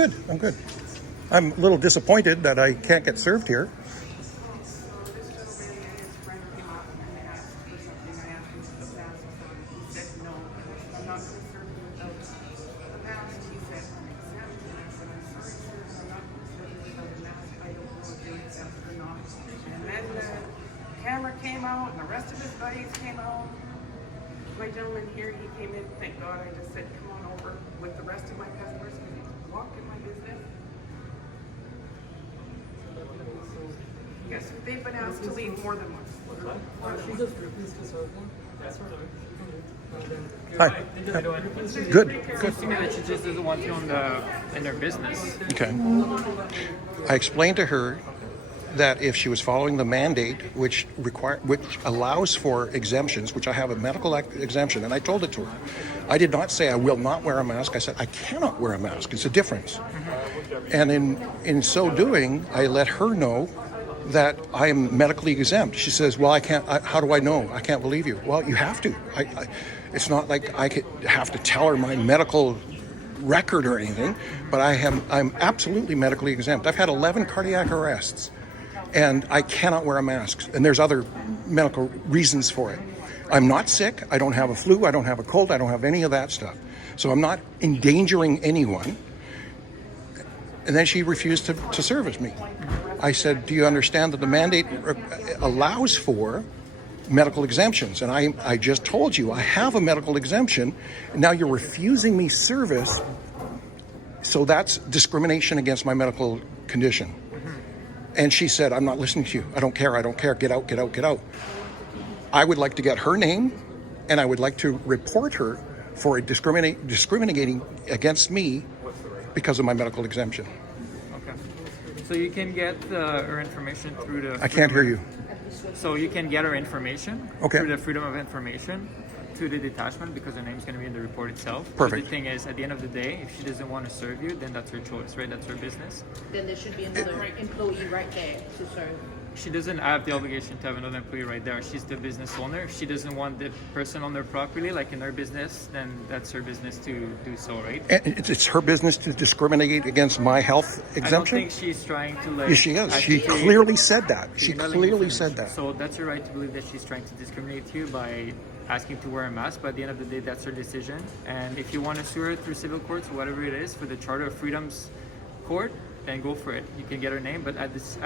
good. I'm good. I'm a little disappointed that I can't get served here. Camera came out and the rest of his buddies came out. My gentleman here, he came in, thank God, I just said, come on over with the rest of my customers because he walked in my business. Yes, they've been asked to leave more than once. She just refused to serve them. That's all right. Hi. Good. Good. To me that she just doesn't want you in their business. Okay. I explained to her that if she was following the mandate, which allows for exemptions, which I have a medical exemption, and I told it to her. I did not say I will not wear a mask. I said I cannot wear a mask. It's a difference. And in so doing, I let her know that I am medically exempt. She says, well, I can't, how do I know? I can't believe you. Well, you have to. It's not like I could have to tell her my medical record or anything, but I'm absolutely medically exempt. I've had 11 cardiac arrests, and I cannot wear a mask. And there's other medical reasons for it. I'm not sick. I don't have a flu. I don't have a cold. I don't have any of that stuff. So I'm not endangering anyone. And then she refused to service me. I said, do you understand that the mandate allows for medical exemptions? And I just told you I have a medical exemption. And now you're refusing me service. So that's discrimination against my medical condition. And she said, I'm not listening to you. I don't care. I don't care. Get out, get out, get out. I would like to get her name, and I would like to report her for discriminating against me because of my medical exemption. Okay. So you can get her information through the... I can't hear you. So you can get her information through the Freedom of Information to the detachment because her name's going to be in the report itself. Perfect. But the thing is, at the end of the day, if she doesn't want to serve you, then that's her choice, right? That's her business. Then there should be another employee right there to serve. She doesn't have the obligation to have another employee right there. She's the business owner. If she doesn't want the person on their property, like in her business, then that's her business to do so, right? And it's her business to discriminate against my health exemption? I don't think she's trying to like... Yes, she is. She clearly said that. She clearly said that. So that's her right to believe that she's trying to discriminate you by asking to wear a mask, but at the end of the day, that's her decision. And if you want to sue her through civil courts, whatever it is, for the Charter of Freedoms Court, then go for it. You can get her name, but at this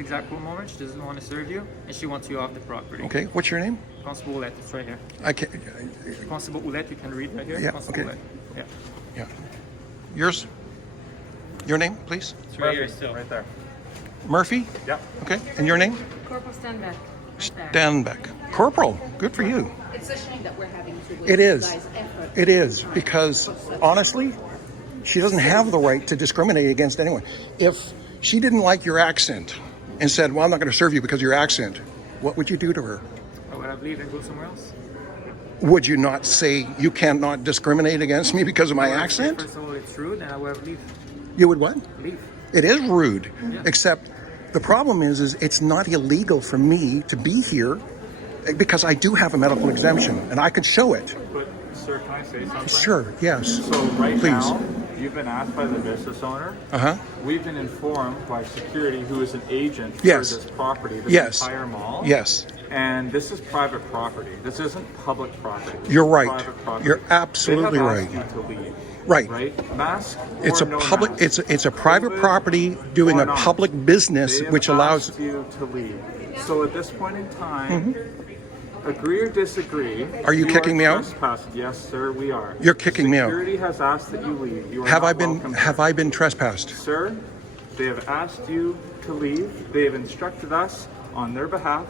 exact moment, she doesn't want to serve you, and she wants you off the property. Okay, what's your name? Constable Ouellette, it's right here. I can't. Constable Ouellette, you can read right here. Yeah, Constable okay. Ouellette. Yeah. Yeah. Yours? Your name, please? It's right here still. Right there. Murphy? Yeah. Okay, and your name? Corporal Stanbeck. Stanbeck. Corporal, good for you. It's a shame that we're having to waste It is. you guys' effort. It is, because honestly, she doesn't have the right to discriminate against anyone. If she didn't like your accent and said, well, I'm not going to serve you because of your accent, what would you do to her? Oh, would I leave and go somewhere else? Would you not say you cannot discriminate against me because of my accent? First of all, it's rude, and I would have leave. You would what? Leave. It is rude, Yeah. except the problem is it's not illegal for me to be here because I do have a medical exemption and I can show it. But, sir, can I say something? Sure, yes. So right Please. now, you've been asked by the business owner. Uh-huh. We've been informed by security, who is an agent for Yes. this property, this Yes. entire mall. Yes. And this is private property. This isn't public property. This You're is right. private property. You're absolutely They right. have asked you to leave. Right. Right? Mask or It's a no public. mask. It's a private property doing or a not. public business, They have which allows. asked you to leave. So at this point in time, agree or disagree. Are you kicking me out? trespassing. Yes, sir, we are. You're kicking me out. Security has asked that you leave. You are Have not I been? welcome Have here. I been trespassed? Sir, they have asked you to leave. They have instructed us on their behalf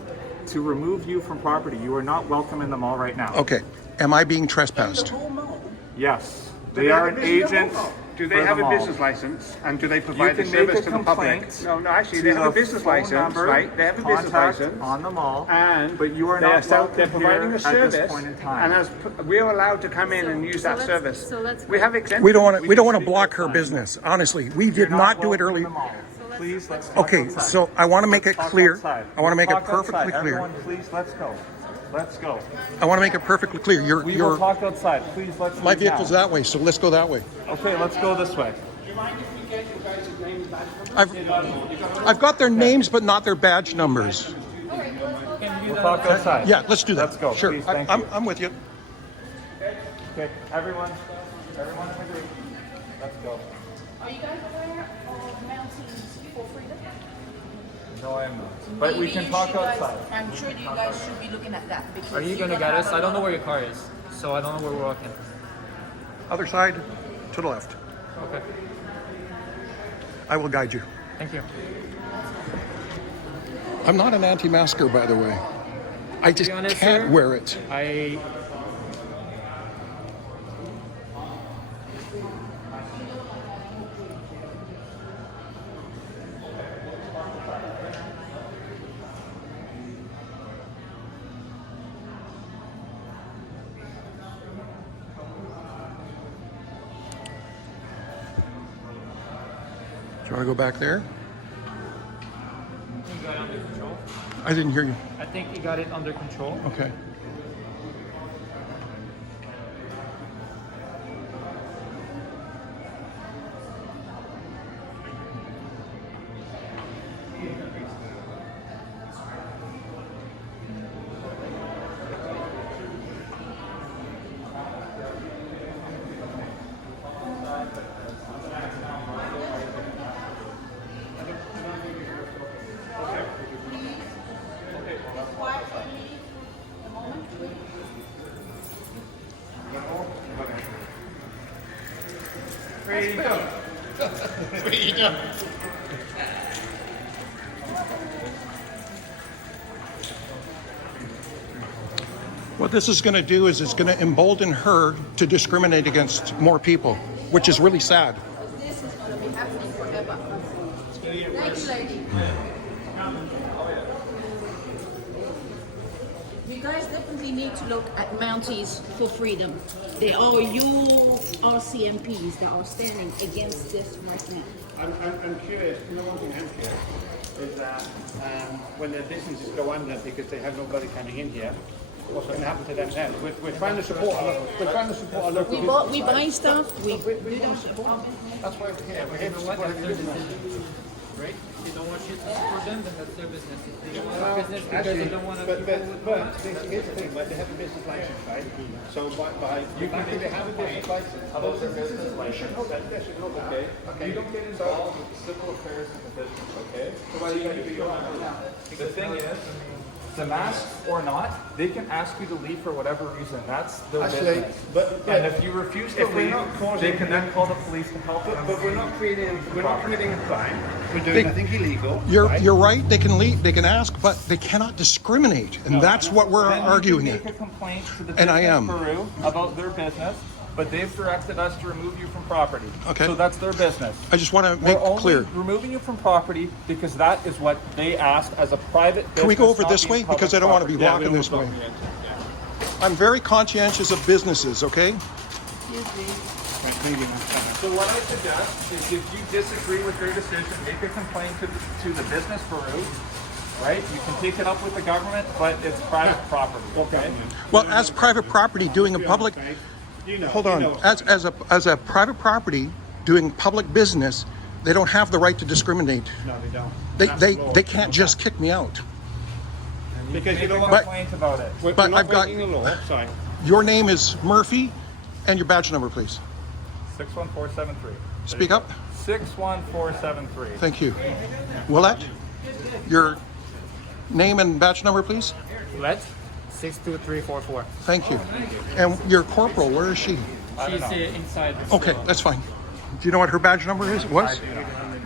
to remove you from property. You are not welcome in the mall right now. Okay. Am I being trespassed? Yes. They are an agent. Do they for have the a mall. business license and do they provide the can make service a to the public? complaint No, actually, to they have a the business phone license, number, right? They have a business contact license. on the mall, And but you are they not welcome they're providing here a service, at this point in time. and we're allowed to come in and use that service. We have exemptions. We don't want to. We don't want to block her business. Honestly, we did You're not do it welcome in earlier. the mall. Please, let's talk Okay, outside. so I want to make it Talk clear. outside. I want to make it Talk perfectly outside. clear. Everyone, please, let's go. Let's go. I want to make it perfectly clear. We will talk outside. Please, let's My leave vehicle's now. that way, so let's go that way. Okay, let's go this way. you mind if we get your guys' name and badge numbers? I've got their names, but not their badge numbers. We'll talk outside. Yeah, let's do that. Let's go. Sure, Please, thank you. I'm with you. Okay, everyone agree. Let's go. Are you guys aware of Mountains for Freedom? No, I am not. But we Maybe can you talk should guys- outside. I'm sure you guys should be looking at that. Because Are you gonna don't get have us? a I don't know lot where your car is, so I don't know where we're walking. Other side, to the left. Okay. I will guide you. Thank you. I'm not an anti-masker, by the way. I just be honest, can't sir, wear it. I Do you want to go back there? think you got it under control. I didn't hear you. I think you got it under control. Okay. What this is going to do is it's going to embolden her to discriminate against more people, which is really sad. This is going to be happening forever. Thank you, lady. You guys definitely need to look at Mounties for Freedom. They are your RCMPs that are standing against this right now. I'm curious, you know, one thing I'm curious is that when their businesses go under because they have nobody coming in here, what's going to happen to them then? We're trying to support our local We buy stuff, we That's why we're here. We're here to support every business. Right? If they don't want you to support them, then that's their business. If they don't want a business because Actually, they don't want to but people with here's the thing, like they have a business license, right? So by the fact that they have a business license, those are business license. They should know that. They should know that. Okay. You don't get involved with civil affairs of the business, okay? So why do you got to be The thing is, the mask or not, they can ask you to leave for whatever reason. That's their Actually, business. but And if you refuse to if we're leave, not causing- they can then call the police to help them. but we're not committing a crime. We're doing nothing illegal. You're right? you're right. They can leave. They can ask, but they cannot discriminate, and that's what we're Then arguing you it. can make a complaint to the And I business am. Peru about their business, but they've directed us to remove you from property. Okay. So that's their business. I just want to We're make only clear. removing you from property because that is what they asked as a private business. Can we go over not this being way? Because public I don't want to be property. walking this way. I'm very conscientious of businesses, okay? So what I suggest is if you disagree with their decision, make a complaint to the business Peru, right? You can take it up with the government, but it's private property, okay? Well, as private property doing a public, hold on, as a private property doing public business, they don't have the right to discriminate. No, they don't. They can't just kick me out. Because you Make a know what? complaint about it. We're But not I've got- breaking the law. Sorry. Your name is Murphy, and your badge number, please. 61473. Speak up. 61473. Thank you. Willette, your name and badge number, please. Let 62344. Thank you. And your corporal, where is she? She's inside. the Okay, store. that's fine. Do you know what her badge number is? Was?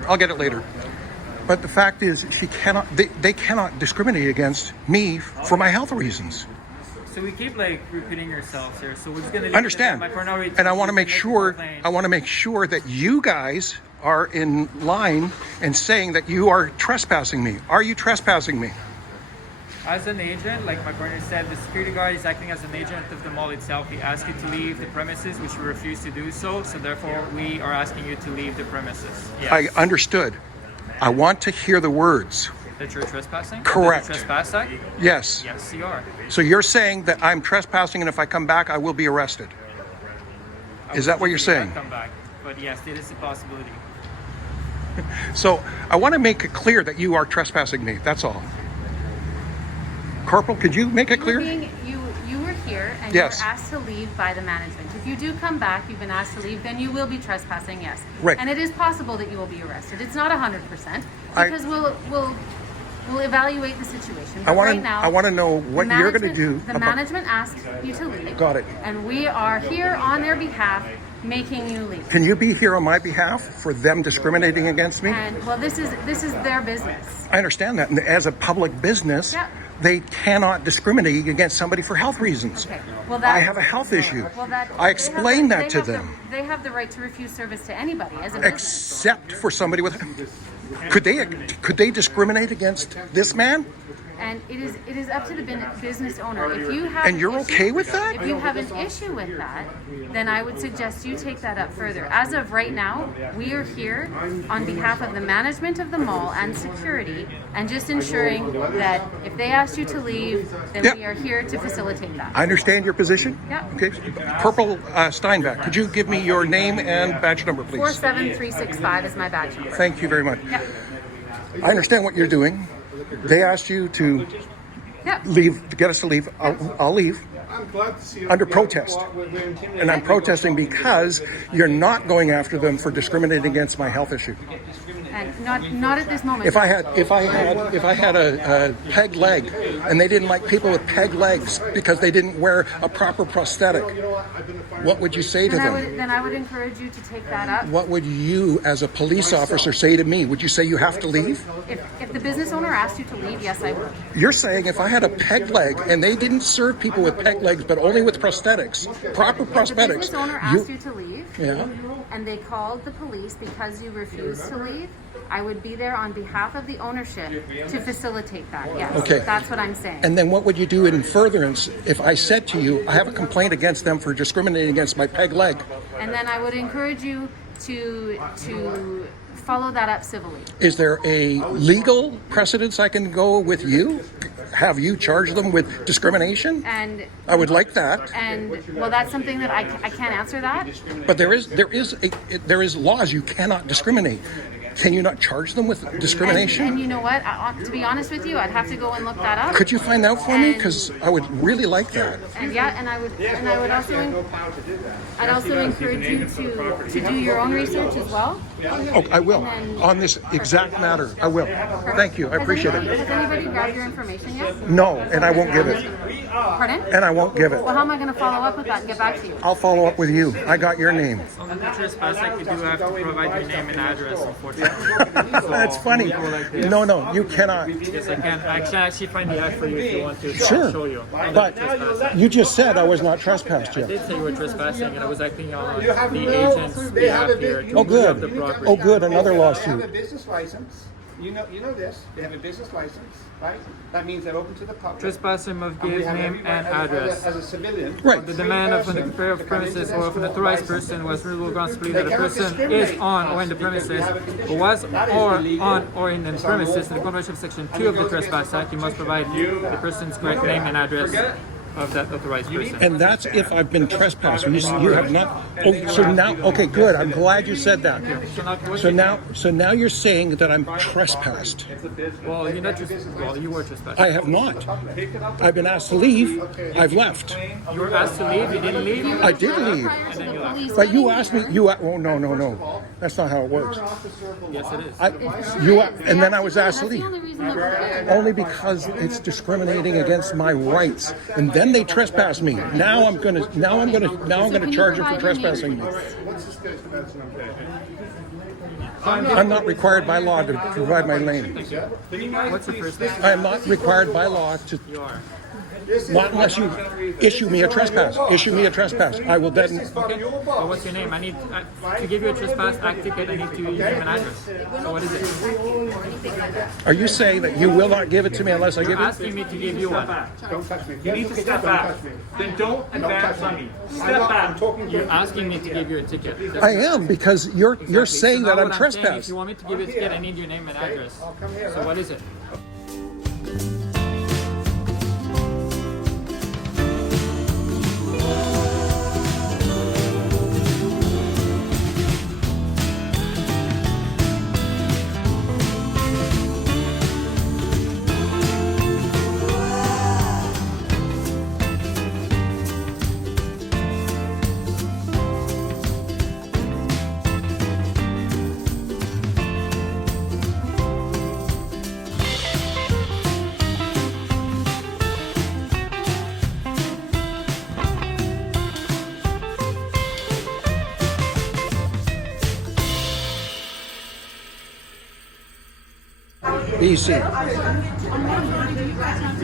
I'll get it later. But the fact is, she cannot. They cannot discriminate against me for my health reasons. So we keep like repeating ourselves here. So we're just gonna leave Understand? it at that. For now, And I want to make make a sure. complaint. I want to make sure that you guys are in line and saying that you are trespassing me. Are you trespassing me? As an agent, like my partner said, the security guard is acting as an agent of the mall itself. He asked you to leave the premises, which you refused to do so. So therefore, we are asking you to leave the premises. Yes. I understood. I want to hear the words. That you're trespassing? Correct. The Trespass Act? Yes. Yes, you are. So you're saying that I'm trespassing, and if I come back, I will be arrested. Is that what you're saying? Come back. but yes, it is a possibility. So I want to make it clear that you are trespassing me. That's all. Corporal, could you make it clear? You were here and Yes. you were asked to leave by the management. If you do come back, you've been asked to leave, then you will be trespassing, yes. Right. And it is possible that you will be arrested. It's not 100% I- because we'll evaluate the situation. I But want right to. now, I want to know what the you're going to do. management- The management asked you to leave. Got it. And we are here on their behalf, making you leave. Can you be here on my behalf for them discriminating against me? And well, this is their business. I understand that. And as a public business, Yeah. they cannot discriminate against somebody for health reasons. Okay. Well, I have a health issue. Well, that I explained that to them. They have the right to refuse service to anybody as a business. Except for somebody with. Could they discriminate against this man? And it is up to the business owner. If you have And you're an issue- okay with that? If you have an issue with that, then I would suggest you take that up further. As of right now, we are here on behalf of the management of the mall and security, and just ensuring that if they ask you to leave, then Yeah. we are here to facilitate that. I understand your position. Yeah. Okay. Corporal Steinbeck, could you give me your name and badge number, please? 47365 is my badge number. Thank you very much. Yeah. I understand what you're doing. They asked you to Yeah. leave, to get us to leave. I'll leave. I'm glad to see Under protest. And I'm protesting because you're not going after them for discriminating against my health issue. And not at this moment. If I had a peg leg and they didn't like people with peg legs because they didn't wear a proper prosthetic, what would you say to them? Then I would encourage you to take that up. What would you as a police officer say to me? Would you say you have to leave? If the business owner asked you to leave, yes, I would. You're saying if I had a peg leg and they didn't serve people with peg legs but only with prosthetics, proper If the prosthetics, business owner asked you to leave, yeah. and they called the police because you refused to leave, I would be there on behalf of the ownership to facilitate that. Yes. Okay. That's what I'm saying. And then what would you do in furtherance if I said to you, I have a complaint against them for discriminating against my peg leg? And then I would encourage you to follow that up civilly. Is there a legal precedence I can go with you? Have you charged them with discrimination? And I would like that. and well, that's something that I can't answer that. But there is laws. You cannot discriminate. Can you not charge them with discrimination? And you know what? To be honest with you, I'd have to go and look that up. Could you find out for me? Because I would really like that. And yeah, and I would also I'd also encourage you to do your own research as well. Oh, I will. On this exact matter, I will. Thank you. I appreciate it. Has anybody grabbed your information yet? No, and I won't give it. Pardon? And I won't give it. Well, how am I going to follow up with that and get back to you? I'll follow up with you. I got your name. On the trespass act, you do have to provide your name and address, unfortunately. That's funny. No, you cannot. Yes, I can. I can actually find the act for you if you want to. Sure. I'll show you. But you just said I was not trespassed I yet. did say you were trespassing, and I was acting on the agent's behalf here to Oh, move up good. the property. Oh, good. Another They have lawsuit. a business license. You know this. They have a business license, right? That means they're open to the public. Trespasser must And we give have name everyone and as a- address. As a civilian. Right. The demand of an occupier of premises or of an authorized person was reasonable grounds to believe that a person is on or in the premises, or was or on or in the premises in accordance with Section 2 of the Trespass Act. You must provide the person's correct name and address of that authorized person. And that's if I've been trespassed. You have not. Oh, so now, okay, good. I'm glad you said that. So now you're saying that I'm trespassed. Well, you're not well, you were trespassing. I have not. I've been asked to leave. I've left. You were asked to leave. You didn't leave. I did leave. Prior to the police But you getting asked me. here. Oh no. That's not how it works. Yes, it is. And then I was asked to That's leave. the only reason that we're there. Only because it's discriminating against my rights. And then they trespass me. Now I'm gonna charge them for trespassing me. I'm not required by law to provide my name. What's your first name? I am not required by law to. You are. Not unless you issue me a trespass. Issue me a trespass. I will then. So what's your name? I need to give you a trespass act ticket. I need to use name and address. So what is it? Are you saying that you will not give it to me unless I give You're it? asking me to give you one. Don't touch me. You need to step back. Then don't advance on me. Step back. You're asking me to give you a ticket. I am because you're saying So that now I'm what saying, if trespassed. you want me to give you a ticket, I need your name and address. So what is it? BC.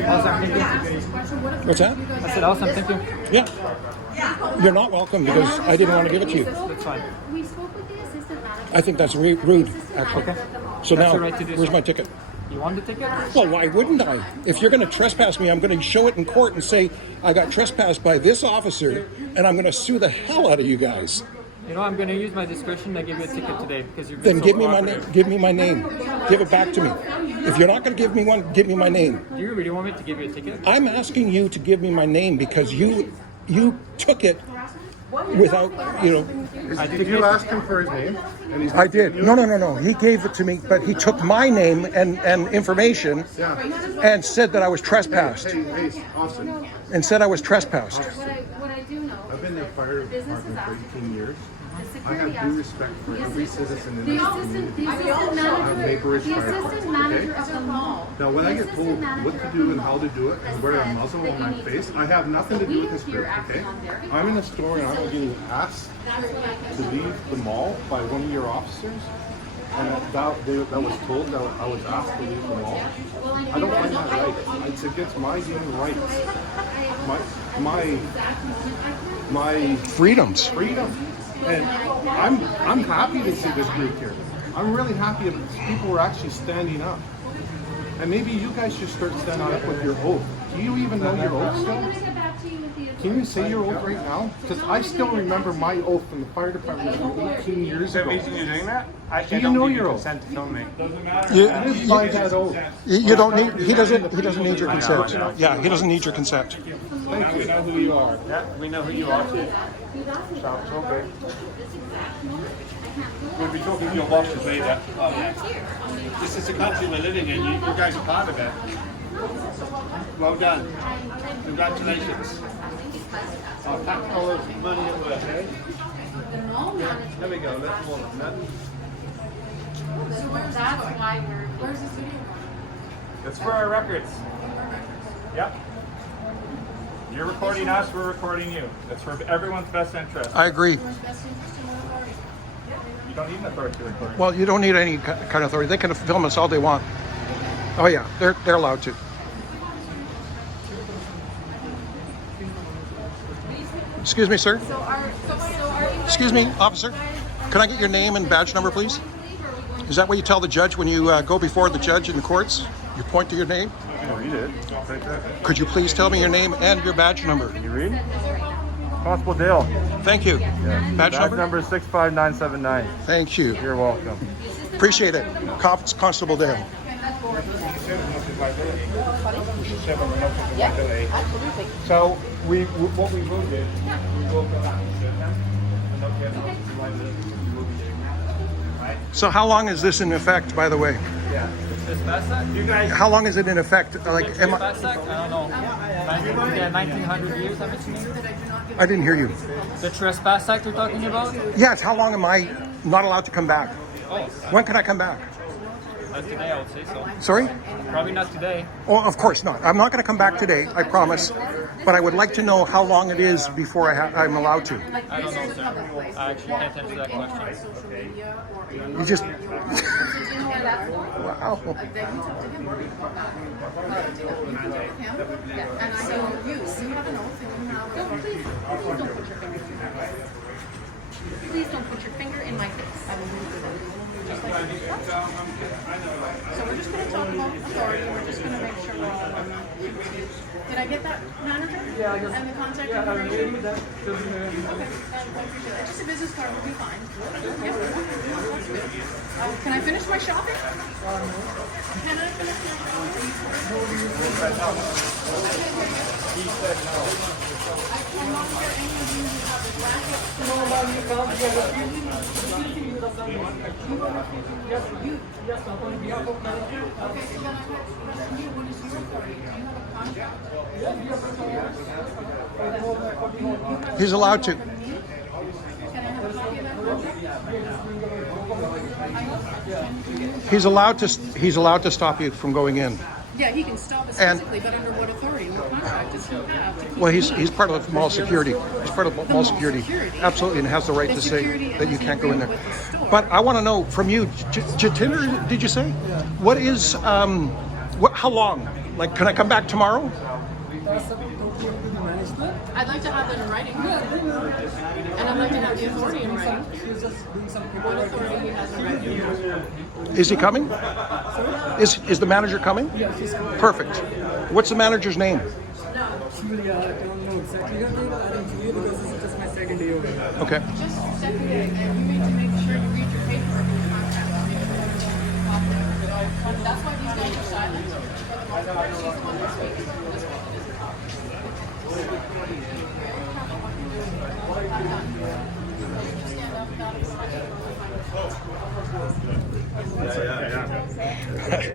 Awesome, thank you. What's that? I said awesome, thank you. Yeah. You're not welcome because I didn't want to give it to you. That's fine. We spoke with the assistant manager. I think that's rude, actually. Okay. So That's now, your right to do where's so. my ticket? You want the ticket? Well, why wouldn't I? If you're going to trespass me, I'm going to show it in court and say I got trespassed by this officer, and I'm going to sue the hell out of you guys. You know, I'm going to use my discretion to give you a ticket today because you're Then so give me my name. cooperative. Give me my name. Give it back to me. If you're not going to give me one, give me my name. Do you really want me to give you a ticket? I'm asking you to give me my name because you took it without, Did you ask him for his name? And he's I did. No. He gave it to me, but he took my name and information and said that I was trespassed. Hey, Austin. And said I was trespassed. What I do know. I've been in the fire department for 18 years. I Security have due respect for every citizen in The this assistant, community. the assistant manager, neighbors the fire assistant department, manager okay? of the mall. Now, when I the get assistant told manager what to of do the and how to do it and wear a muzzle on my face, I have nothing to do with this group, okay? I'm in a store and I'm getting asked to leave the mall by one of your officers. And that was told that I was asked to leave the mall. I don't find that right. It's against my human rights. My Freedoms. freedom. And I'm happy to see this group here. I'm really happy that people were actually standing up. And maybe you guys should start standing up with your oath. Do you even know your oath still? Can you say your oath right now? Because I still remember my oath from the fire department from 18 years ago. You're doing that? Do you know your oath? Consent to film me. You, By that oath. you don't need. He doesn't need your consent. Yeah, he doesn't need your consent. Thank you. We know who you are. Yeah, we know who you are too. So it's okay. We'll be talking to your bosses later. Oh yeah. This is the country we're living in. You guys are part of it. Well done. Congratulations. I'll pack all this money at work, eh? There we go. Let's walk. That's why where's this video? It's for our records. Yep. You're recording us, we're recording you. It's for everyone's best interest. I agree. You don't need an authority to record. Well, you don't need any kind of authority. They can film us all they want. Oh yeah, they're allowed to. Excuse me, sir. Excuse me, officer. Can I get your name and badge number, please? Is that what you tell the judge when you go before the judge in the courts? You point to your name? Oh, you did. Take that. Could you please tell me your name and your badge number? You read? Constable Dale. Thank you. Badge Badge number? number is 65979. Thank you. You're welcome. Appreciate it. Constable Dale. So what we will do, we will go out and serve them. And they'll get notice liability. We will be doing that. Right? So how long is this in effect, by the way? Yeah. This Fast Act? You guys, How long is it in effect? Like, This am I, Fast Act? I don't know. 1900 years, I'm assuming. I didn't hear you. The Trespass Act you're talking about? Yes, how long am I not allowed to come back? Oh, When can I come back? not today, I would say so. Sorry? Probably not today. Oh, of course not. I'm not going to come back today, I promise. But I would like to know how long it is before I'm allowed to. I don't know, sir. I actually can't answer that question. You just... Wow. Please don't put your finger in my face. Just like this. So we're just going to talk about authority. We're just going to make sure we're all on that. Did I get that, manager? Yeah, I guess. And the contact information? Okay, I appreciate it. Just a business card would be fine. Yep. That's good. Can I finish my shopping? Can I finish my shopping? he said no. I cannot hear any of you who have a bracket. Okay, so then I have a question. You, what is your authority? Do you have a contract? He's allowed to. Can I have a copy of that contract? He's allowed to stop you from going in. Yeah, he can stop us And- physically, but under what authority? What contract does he have to keep? Well, he's part of mall security. He's part of mall security. security. Absolutely, and has the right The to say security that you has an can't go in there. agreement with the store. But I want to know from you, Jatinder, did you say? What is, how long? Like, can I come back tomorrow? That's something totally up to the management. I'd like to have that in writing. And I'd like to have the authority in writing. She's just doing some What authority he has in writing. Is he coming? Is the manager coming? Yeah, she's cool. Perfect. What's the manager's name? Actually, I don't know exactly her name. I didn't give you because this is just my second day over here. Okay. Just second, and you need to make sure you read your paperwork and your contract. That's why these guys are silent. She's the one that's speaking.